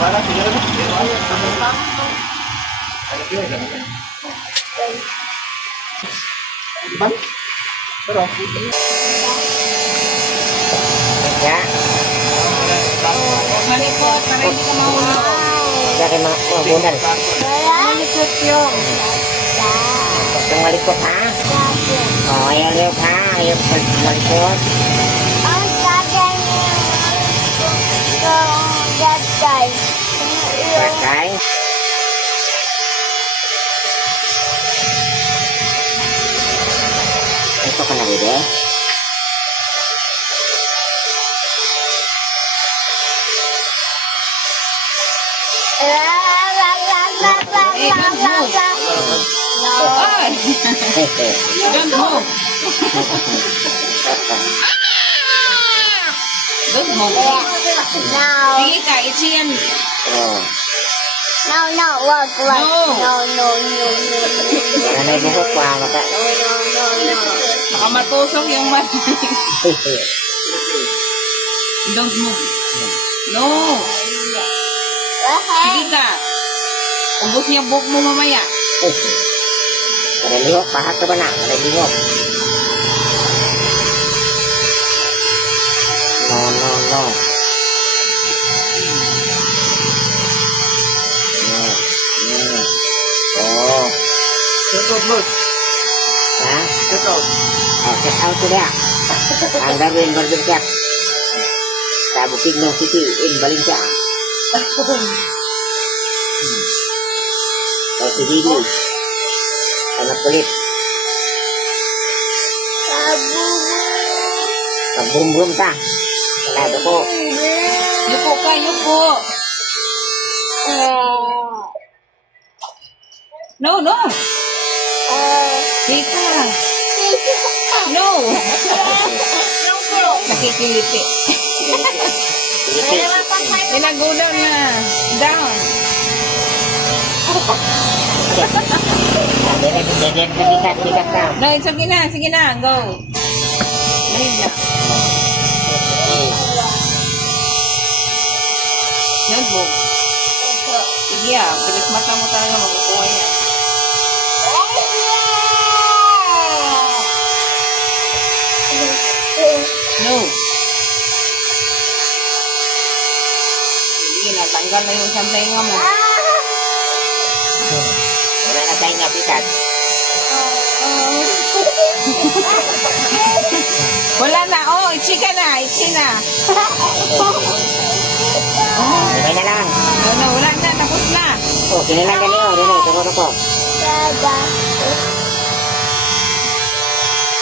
Ya. Malikot, para hindi ka mahulog. Dari mga bundan. Malikot yung. Yung malikot ha. Oh, ayaw liok ha. Ayaw malikot. Pakai. Ito ka na bide. Ay! Don't move. Don't move. Sige ka, itchy yan. Oh. No, wag. No. Nanay buhok pa maka. Baka matusok yung mata. Don't move. No. Sige ka. Ubus niya buhok mo mamaya. Ada lihok pahat ka ba na? Ada lihok. No. Oh. Ha? Oh, check out to dia. Ang Darwin Berberjak. Sa Bukidnon City in Valencia. Oh, si Didi. Anak kulit. Pagbum-bum ta. Wala ko. Yuko ka, yuko. No. Tika. No. Nakikiliti. Inagudaw na. Down. Tidak ka. No, sige na. Go. Dahil na. Don't move. Sige pilit mata mo talaga makukuha yan. No. Sige, natanggal na yung santay nga mo. Wala na tayo nga pitat. Wala na. Oh, itchy na. Hintay na lang. No, wala na. Tapos na. Oh, kinilang ganiyo. Dino, tuko.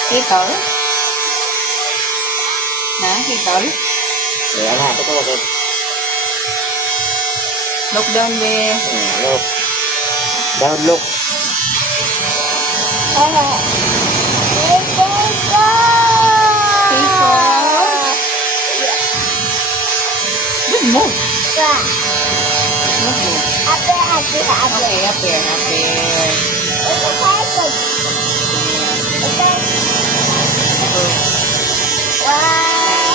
Kitol? Ha? Kitol? Iya na, tuko. Look down there. Look. Down look. Good move. Wah. Good move. Apa? Okay, up here. Itu sakit. Wah.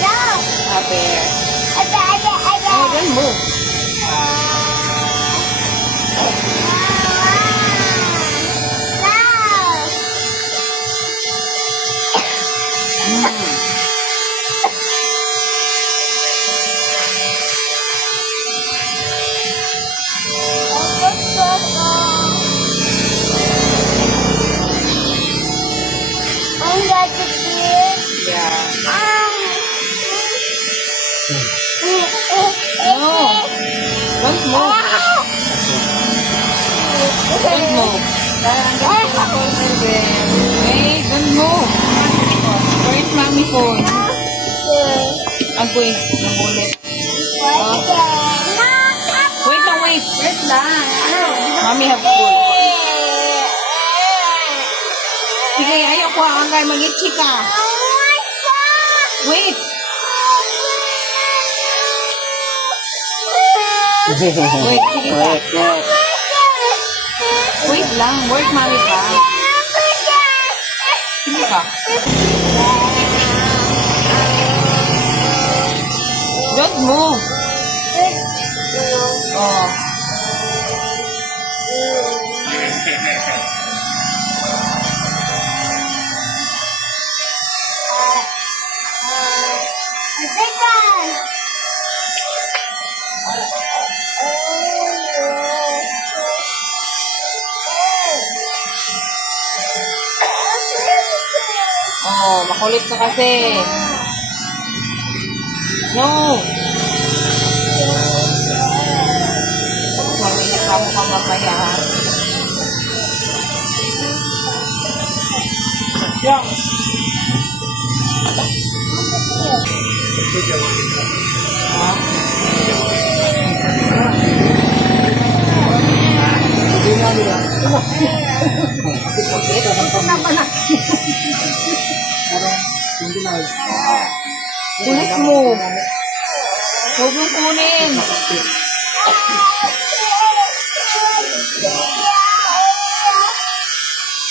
No. Up here. Ada. Oh, don't move. Yeah. No. Don't move. Don't move. Hey, don't move. Where's mommy phone? Agoy, namulit. Wait lang, wait. Wait lang. Mommy have food. Sige, ayaw ko hanggang mag-itchy ka. Wait. Wait, sige ka. Wait lang, where's mommy pa? Sige ka. Don't move. Oh. Second. Oh, makulit ka kasi. No. Magreklamo ka mamaya, ha? Yung. Ha? Kulit mo. Huwag mong kunin.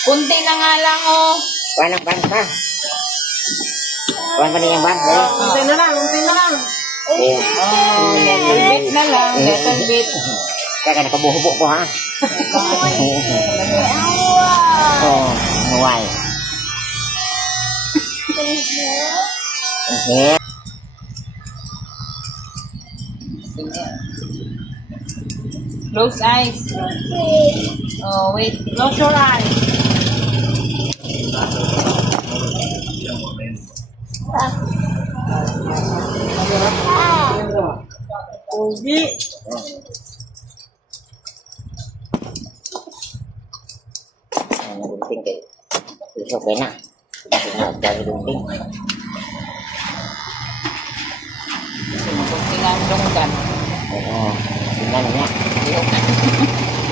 Kunti na nga lang, oh. Kuha ng bang pa. Kuha pa niya bang. Kunti na lang, kunti na lang. Eh. Oh, little bit na lang, little bit. Kaya nakabuhubo ko ha. Oh, why? Okay. Close eyes. Oh, wait. Close your eyes. Ugi. Gunting kayo. Isok kayo na. Dahil gunting. Kunti nga ang lunggan. Oo. Tingnan niya.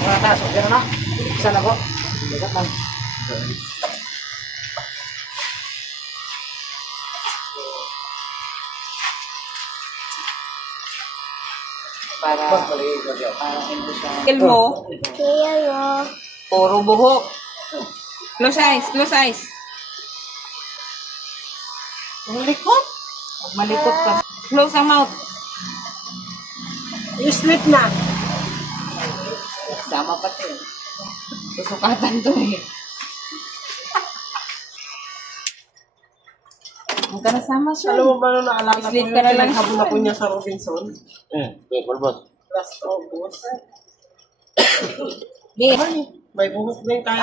Mga taso, yan na. Isa na po. Bigat man. Para hindi siya. Skill mo, Kaya puro buhok. Close eyes, close eyes. Malikot. Huwag malikot ka. Close ang mouth. You sleep na. Sama pa to eh. Susukatan to eh. Huwag ka nasama siya. Alam mo ba nung naalala ko Sleep yung ka na lang pinaghabol siya. ako niya sa Robinson? Okay, pulbos. Last August. Yeah. Ay, may buhok na yung kaya.